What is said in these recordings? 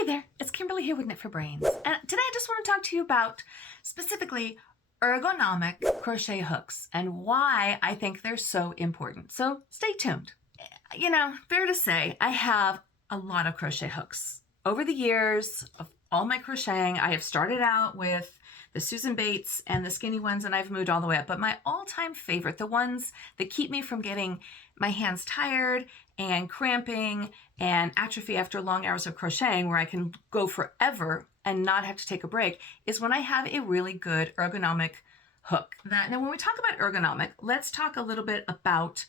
Hey there, it's Kimberly here with Knit for Brains. And today I just want to talk to you about specifically ergonomic crochet hooks and why I think they're so important. So stay tuned. You know, fair to say, I have a lot of crochet hooks. Over the years of all my crocheting, I have started out with the Susan Bates and the skinny ones, and I've moved all the way up. But my all-time favorite, the ones that keep me from getting my hands tired and cramping and atrophy after long hours of crocheting, where I can go forever and not have to take a break, is when I have a really good ergonomic hook. Now, when we talk about ergonomic, let's talk a little bit about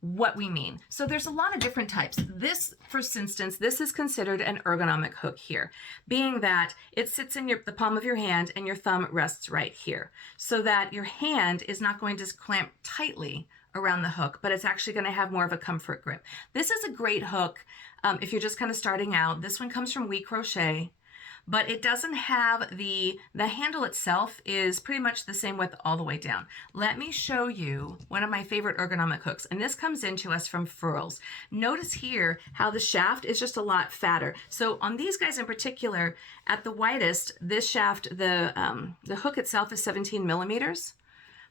what we mean. So there's a lot of different types. This, for instance, this is considered an ergonomic hook here, being that it sits in the palm of your hand and your thumb rests right here, so that your hand is not going to clamp tightly around the hook, but it's actually going to have more of a comfort grip. This is a great hook if you're just kind of starting out. This one comes from We Crochet, but it doesn't have the handle itself is pretty much the same width all the way down. Let me show you one of my favorite ergonomic hooks, and this comes into us from Furls. Notice here how the shaft is just a lot fatter. So on these guys in particular, at the widest, this shaft, the hook itself is 17 millimeters.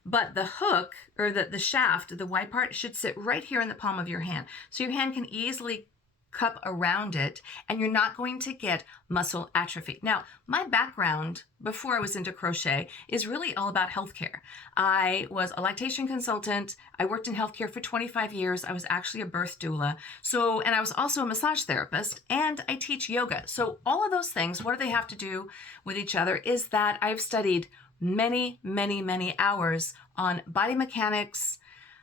But the hook, or the shaft, the wide part, should sit right here in the palm of your hand. So your hand can easily cup around it, and you're not going to get muscle atrophy. Now, my background before I was into crochet is really all about healthcare. I was a lactation consultant. I worked in healthcare for 25 years. I was actually a birth doula. And I was also a massage therapist, and I teach yoga. So all of those things, what do they have to do with each other is that I've studied many, many, many hours on body mechanics,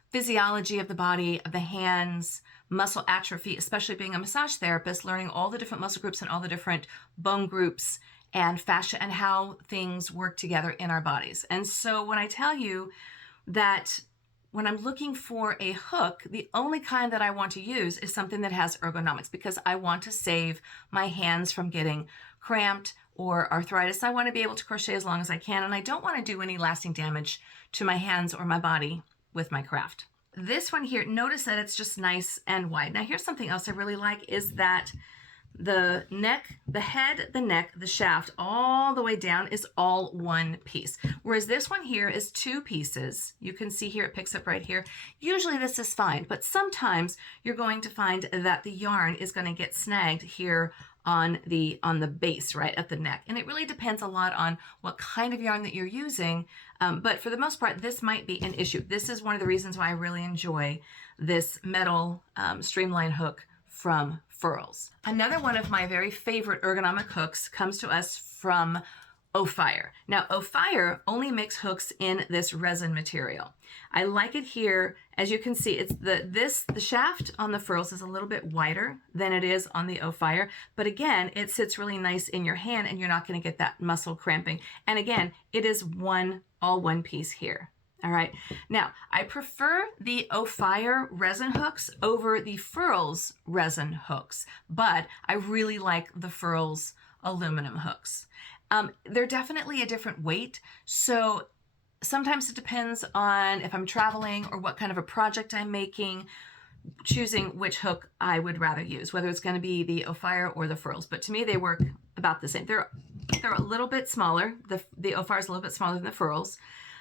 physiology of the body, of the hands, muscle atrophy, especially being a massage therapist, learning all the different muscle groups and all the different bone groups and fascia and how things work together in our bodies. And so when I tell you that when I'm looking for a hook, the only kind that I want to use is something that has ergonomics, because I want to save my hands from getting cramped or arthritis. I want to be able to crochet as long as I can, and I don't want to do any lasting damage to my hands or my body with my craft. This one here, notice that it's just nice and wide. Now here's something else I really like, is that the neck, the head, the neck, the shaft, all the way down is all one piece. Whereas this one here is two pieces. You can see here, it picks up right here. Usually this is fine, but sometimes you're going to find that the yarn is going to get snagged here on the base, right at the neck. And it really depends a lot on what kind of yarn that you're using. But for the most part, this might be an issue. This is one of the reasons why I really enjoy this metal streamline hook from Furls. Another one of my very favorite ergonomic hooks comes to us from Ophire. Now, Ophire only makes hooks in this resin material. I like it here. As you can see, it's the shaft on the Furls is a little bit wider than it is on the Ophire, but again, it sits really nice in your hand and you're not going to get that muscle cramping. And again, it is all one piece here. All right. Now, I prefer the Ophire resin hooks over the Furls resin hooks, but I really like the Furls aluminum hooks. They're definitely a different weight, so sometimes it depends on if I'm traveling or what kind of a project I'm making, choosing which hook I would rather use, whether it's going to be the Ophire or the Furls. But to me, they work about the same. They're a little bit smaller. The Ophire is a little bit smaller than the Furls,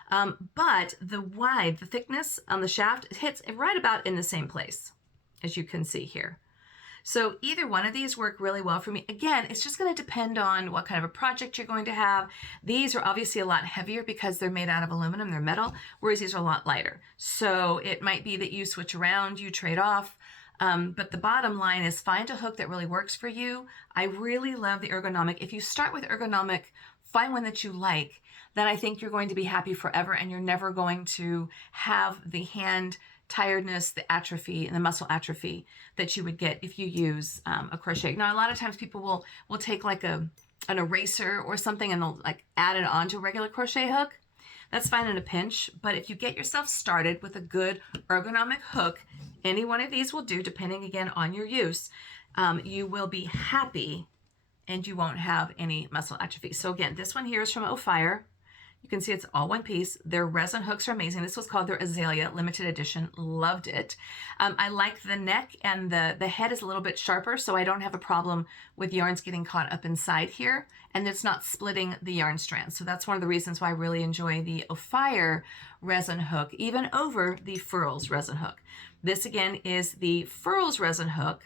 but the thickness on the shaft hits right about in the same place, as you can see here. So either one of these work really well for me. Again, it's just going to depend on what kind of a project you're going to have. These are obviously a lot heavier because they're made out of aluminum, they're metal, whereas these are a lot lighter. So it might be that you switch around, you trade off. But the bottom line is find a hook that really works for you. I really love the ergonomic. If you start with ergonomic, find one that you like, then I think you're going to be happy forever, and you're never going to have the hand tiredness, the atrophy, and the muscle atrophy that you would get if you use a crochet. Now, a lot of times people will take like an eraser or something and they'll like add it onto a regular crochet hook. That's fine in a pinch, but if you get yourself started with a good ergonomic hook, any one of these will do, depending again on your use. You will be happy and you won't have any muscle atrophy. So again, this one here is from Ophire. You can see it's all one piece. Their resin hooks are amazing. This was called their Azalea limited edition. Loved it. I like the neck, and the head is a little bit sharper, so I don't have a problem with yarns getting caught up inside here, and it's not splitting the yarn strands. So that's one of the reasons why I really enjoy the Fire resin hook, even over the Furls resin hook. This again is the Furls resin hook.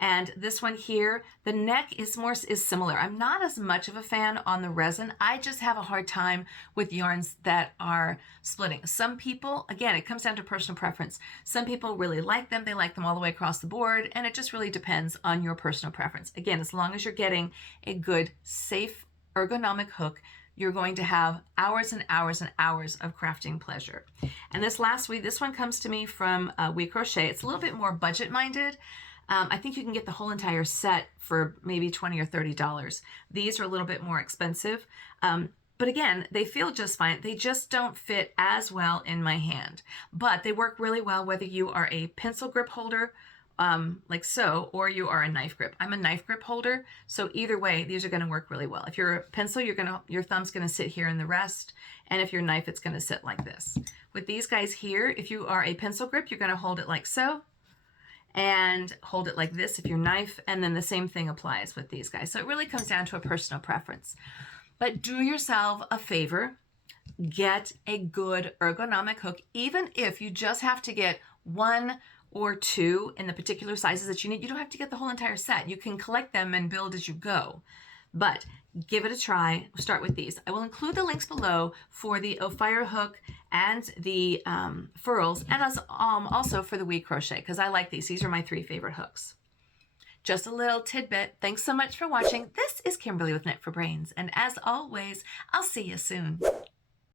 And this one here, the neck is similar. I'm not as much of a fan on the resin. I just have a hard time with yarns that are splitting. Some people, again, it comes down to personal preference. Some people really like them. They like them all the way across the board, and it just really depends on your personal preference. Again, as long as you're getting a good, safe, ergonomic hook, you're going to have hours and hours and hours of crafting pleasure. And this one comes to me from We Crochet. It's a little bit more budget-minded. I think you can get the whole entire set for maybe $20 or $30. These are a little bit more expensive. But again, they feel just fine. They just don't fit as well in my hand. But they work really well whether you are a pencil grip holder, like so, or you are a knife grip. I'm a knife grip holder, so either way, these are going to work really well. If you're a pencil, your thumb's going to sit here in the rest, and if you're a knife, it's going to sit like this. With these guys here, if you are a pencil grip, you're going to hold it like so, and hold it like this if you're knife, and then the same thing applies with these guys. So it really comes down to a personal preference. But do yourself a favor, get a good ergonomic hook, even if you just have to get one or two in the particular sizes that you need. You don't have to get the whole entire set. You can collect them and build as you go. But give it a try. Start with these. I will include the links below for the Fire hook and the Furls, and also for the We Crochet, because I like these. These are my 3 favorite hooks. Just a little tidbit. Thanks so much for watching. This is Kimberly with Knit for Brains, and as always, I'll see you soon.